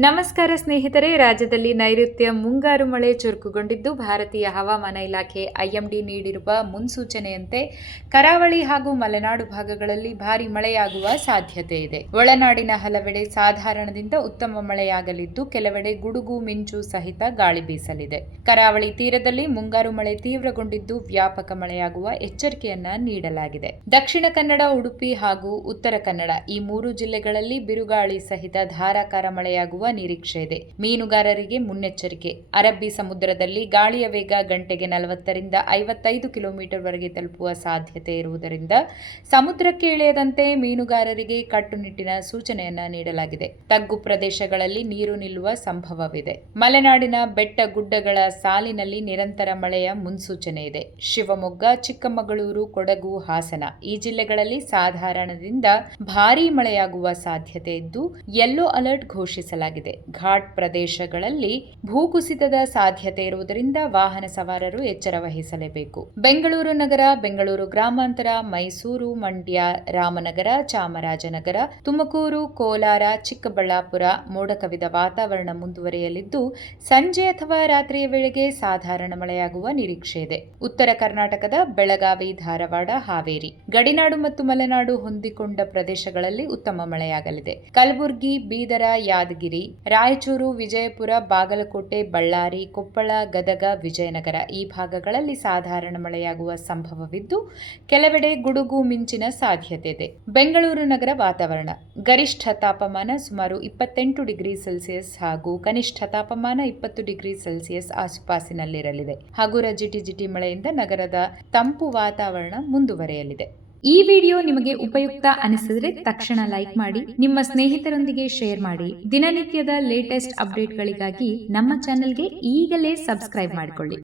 ನಮಸ್ಕಾರ ಸ್ನೇಹಿತರೆ. ರಾಜ್ಯದಲ್ಲಿ ನೈಋತ್ಯ ಮುಂಗಾರು ಮಳೆ ಚುರುಕುಗೊಂಡಿದ್ದು, ಭಾರತೀಯ ಹವಾಮಾನ ಇಲಾಖೆ ಐಎಂಡಿ ನೀಡಿರುವ ಮುನ್ಸೂಚನೆಯಂತೆ ಕರಾವಳಿ ಹಾಗೂ ಮಲೆನಾಡು ಭಾಗಗಳಲ್ಲಿ ಭಾರೀ ಮಳೆಯಾಗುವ ಸಾಧ್ಯತೆ ಇದೆ. ಒಳನಾಡಿನ ಹಲವೆಡೆ ಸಾಧಾರಣದಿಂದ ಉತ್ತಮ ಮಳೆಯಾಗಲಿದ್ದು, ಕೆಲವೆಡೆ ಗುಡುಗು ಮಿಂಚು ಸಹಿತ ಗಾಳಿ ಬೀಸಲಿದೆ. ಕರಾವಳಿ ತೀರದಲ್ಲಿ ಮುಂಗಾರು ಮಳೆ ತೀವ್ರಗೊಂಡಿದ್ದು, ವ್ಯಾಪಕ ಮಳೆಯಾಗುವ ಎಚ್ಚರಿಕೆಯನ್ನ ನೀಡಲಾಗಿದೆ. ದಕ್ಷಿಣ ಕನ್ನಡ, ಉಡುಪಿ ಹಾಗೂ ಉತ್ತರ ಕನ್ನಡ ಈ 3 ಜಿಲ್ಲೆಗಳಲ್ಲಿ ಬಿರುಗಾಳಿ ಸಹಿತ ಧಾರಾಕಾರ ಮಳೆಯಾಗುವ ನಿರೀಕ್ಷೆ ಇದೆ. ಮೀನುಗಾರರಿಗೆ ಮುನ್ನೆಚ್ಚರಿಕೆ. ಅರಬ್ಬಿ ಸಮುದ್ರದಲ್ಲಿ ಗಾಳಿಯ ವೇಗ ಗಂಟೆಗೆ 40 ರಿಂದ 55 ಕಿಲೋಮೀಟರ್ ವರೆಗೆ ತಲುಪುವ ಸಾಧ್ಯತೆ ಇರುವುದರಿಂದ ಸಮುದ್ರಕ್ಕೆ ಇಳಿಯದಂತೆ ಮೀನುಗಾರರಿಗೆ ಕಟ್ಟುನಿಟ್ಟಿನ ಸೂಚನೆಯನ್ನ ನೀಡಲಾಗಿದೆ. ತಗ್ಗು ಪ್ರದೇಶಗಳಲ್ಲಿ ನೀರು ನಿಲ್ಲುವ ಸಂಭವವಿದೆ. ಮಲೆನಾಡಿನ ಬೆಟ್ಟ ಗುಡ್ಡಗಳ ಸಾಲಿನಲ್ಲಿ ನಿರಂತರ ಮಳೆಯ ಮುನ್ಸೂಚನೆ ಇದೆ. ಶಿವಮೊಗ್ಗ, ಚಿಕ್ಕಮಗಳೂರು, ಕೊಡಗು, ಹಾಸನ ಈ ಜಿಲ್ಲೆಗಳಲ್ಲಿ ಸಾಧಾರಣದಿಂದ ಭಾರೀ ಮಳೆಯಾಗುವ ಸಾಧ್ಯತೆ ಇದ್ದು, ಯೆಲ್ಲೋ ಅಲರ್ಟ್ ಘೋಷಿಸಲಾಗಿದೆ. ಘಾಟ್ ಪ್ರದೇಶಗಳಲ್ಲಿ ಭೂಕುಸಿತದ ಸಾಧ್ಯತೆ ಇರುವುದರಿಂದ ವಾಹನ ಸವಾರರು ಎಚ್ಚರ ವಹಿಸಲೇಬೇಕು. ಬೆಂಗಳೂರು ನಗರ, ಬೆಂಗಳೂರು ಗ್ರಾಮಾಂತರ, ಮೈಸೂರು, ಮಂಡ್ಯ, ರಾಮನಗರ, ಚಾಮರಾಜನಗರ, ತುಮಕೂರು, ಕೋಲಾರ, ಚಿಕ್ಕಬಳ್ಳಾಪುರ ಮೋಡ ಕವಿದ ವಾತಾವರಣ ಮುಂದುವರಿಯಲಿದ್ದು, ಸಂಜೆ ಅಥವಾ ರಾತ್ರಿಯ ವೇಳೆಗೆ ಸಾಧಾರಣ ಮಳೆಯಾಗುವ ನಿರೀಕ್ಷೆ ಇದೆ. ಉತ್ತರ ಕರ್ನಾಟಕದ ಬೆಳಗಾವಿ, ಧಾರವಾಡ, ಹಾವೇರಿ, ಗಡಿನಾಡು ಮತ್ತು ಮಲೆನಾಡು ಹೊಂದಿಕೊಂಡ ಪ್ರದೇಶಗಳಲ್ಲಿ ಉತ್ತಮ ಮಳೆಯಾಗಲಿದೆ. ಕಲಬುರಗಿ, ಬೀದರ, ಯಾದಗಿರಿ, ರಾಯಚೂರು, ವಿಜಯಪುರ, ಬಾಗಲಕೋಟೆ, ಬಳ್ಳಾರಿ, ಕೊಪ್ಪಳ, ಗದಗ, ವಿಜಯನಗರ ಈ ಭಾಗಗಳಲ್ಲಿ ಸಾಧಾರಣ ಮಳೆಯಾಗುವ ಸಂಭವವಿದ್ದು, ಕೆಲವೆಡೆ ಗುಡುಗು ಮಿಂಚಿನ ಸಾಧ್ಯತೆ ಇದೆ. ಬೆಂಗಳೂರು ನಗರ ವಾತಾವರಣ ಗರಿಷ್ಠ ತಾಪಮಾನ ಸುಮಾರು 28 ಡಿಗ್ರಿ ಸೆಲ್ಸಿಯಸ್ ಹಾಗೂ ಕನಿಷ್ಠ ತಾಪಮಾನ 20 ಡಿಗ್ರಿ ಸೆಲ್ಸಿಯಸ್ ಆಸುಪಾಸಿನಲ್ಲಿರಲಿದೆ ಹಾಗೂ ಜಿಟಿ ಮಳೆಯಿಂದ ನಗರದ ತಂಪು ವಾತಾವರಣ ಮುಂದುವರೆಯಲಿದೆ. ಈ ವಿಡಿಯೋ ನಿಮಗೆ ಉಪಯುಕ್ತ ಅನಿಸಿದರೆ ತಕ್ಷಣ ಲೈಕ್ ಮಾಡಿ, ನಿಮ್ಮ ಸ್ನೇಹಿತರೊಂದಿಗೆ ಶೇರ್ ಮಾಡಿ. ದಿನನಿತ್ಯದ ಲೇಟೆಸ್ಟ್ ಅಪ್ಡೇಟ್ಗಳಿಗಾಗಿ ನಮ್ಮ ಚಾನೆಲ್ಗೆ ಈಗಲೇ ಸಬ್ಸ್ಕ್ರೈಬ್ ಮಾಡಿಕೊಳ್ಳಿ.